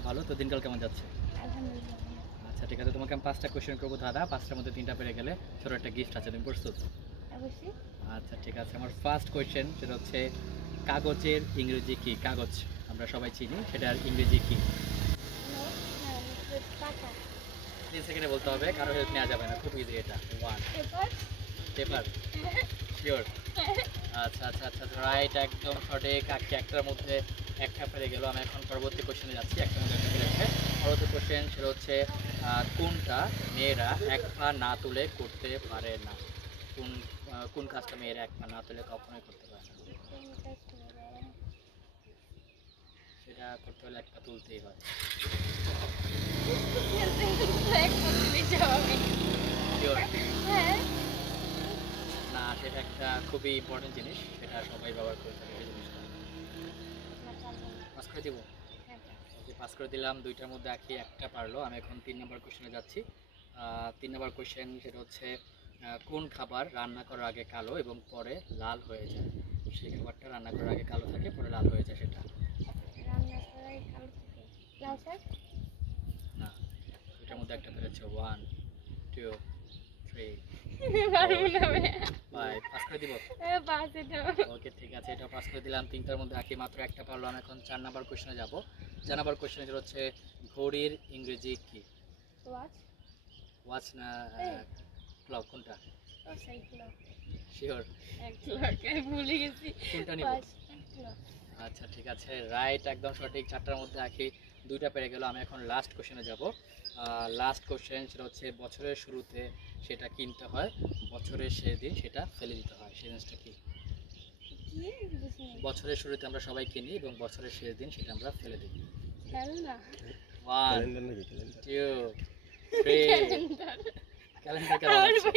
আলহামদুলিল্লাহ ভালো। তো দিনকাল কেমন যাচ্ছে? আলহামদুলিল্লাহ। আচ্ছা ঠিক আছে, তোমাকে আমি 5টা কোয়েশ্চেন করবো দাদা, 5টার মধ্যে 3টা পেরে গেলে ছোট একটা গিফট আছে, তুমি প্রস্তুত? অবশ্যই। আচ্ছা ঠিক আছে, আমার ফার্স্ট কোয়েশ্চেন সেটা হচ্ছে কাগজের ইংরেজি কি? কাগজ আমরা সবাই চিনি, সেটার ইংরেজি কি? পাতা। 3 সেকেন্ডে বলতে হবে, কারো হেল্প নেওয়া যাবে না, খুব ইজি এটা। 1 পেপার। Paper sure? আচ্ছা আচ্ছা আচ্ছা রাইট, একদম সঠিক। আজকে একটার মধ্যে একটা পেরে গেল। আমি এখন পরবর্তী কোশ্চেনে যাচ্ছি, একটার মধ্যে একটা পেরেছে। পরবর্তী কোশ্চেন সেটা হচ্ছে কোনটা মেয়েরা এক পা না তুলে করতে পারে না? কোন কোন কাজটা মেয়েরা এক পা না তুলে কখনোই করতে পারে না? সেটা করতে হলে এক পা তুলতেই হয়। শিওর? না, সেটা একটা খুবই ইম্পর্টেন্ট জিনিস, সেটা সবাই ব্যবহার করে থাকে এই জিনিসটা। পাস করে দিব? ওকে, পাস করে দিলাম। 2টার মধ্যে আঁকি একটা পারলো। আমি এখন 3 নম্বর কোশ্চেনে যাচ্ছি। 3 নম্বর কোশ্চেন সেটা হচ্ছে কোন খাবার রান্না করার আগে কালো এবং পরে লাল হয়ে যায়? সেই খাবারটা রান্না করার আগে কালো থাকে, পরে লাল হয়ে যায়, সেটা? না, 2টার মধ্যে একটা পেরেছে। 1 2 3 5 পাস করে দিব? ওকে ঠিক আছে, এটা পাস করে দিলাম। 3টার মধ্যে আঁকি মাত্র একটা পারলো। আমি এখন 4 নম্বর কোশ্চেনে যাব। 4 নম্বর কোশ্চেন যেটা হচ্ছে ঘড়ির ইংরেজি কি? ওয়াচ না ক্লক? কোনটা? শিওর? কোনটা নিব? আচ্ছা ঠিক আছে, রাইট, একদম সঠিক। 4টার মধ্যে আঁকি 2টা পেরে গেল। আমি এখন লাস্ট কোশ্চেনে যাব। লাস্ট কোশ্চেন সেটা হচ্ছে বছরের শুরুতে সেটা কিনতে হয়, বছরের শেষ দিন সেটা ফেলে দিতে হয়, সেই জিনিসটা কি? বছরের শুরুতে আমরা সবাই কিনি এবং বছরের শেষ দিন সেটা আমরা ফেলে দিই। 1 2 3 ক্যালেন্ডার কেমন হচ্ছে?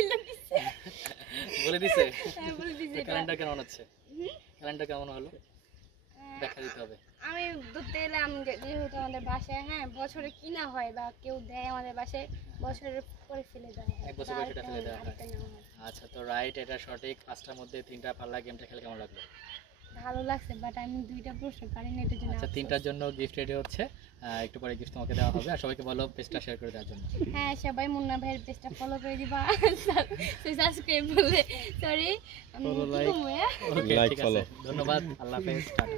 বলে দিছে? ক্যালেন্ডার কেমন হচ্ছে? ক্যালেন্ডার কেমন হলো দেখা দিতে হবে। আমি ধরতে এলাম যেহেতু আমাদের বাসায় বছরে কিনা হয় বা কেউ দেয় আমাদের বাসায়, বছরের পরে ফেলে দেওয়া হয়, এক বছর পরে সেটা ফেলে দেওয়া হয়। আচ্ছা তো রাইট, এটা সঠিক। 5টার মধ্যে 3টা পারলা। গেমটা খেলে কেমন লাগলো? ভালো লাগছে, বাট আমি 2টা প্রশ্ন পারি না, এটার জন্য আচ্ছা, 3টার জন্য গিফট রেডি হচ্ছে, একটু পরে গিফট তোমাকে দেওয়া হবে। আর সবাইকে বলো পেজটা শেয়ার করে দেওয়ার জন্য। হ্যাঁ, সবাই মুন্না ভাইয়ের পেজটা ফলো করে দিবা, সাবস্ক্রাইব বলে সরি, ফলো লাইক। ওকে ঠিক আছে, ধন্যবাদ, আল্লাহ হাফেজ, টাটা।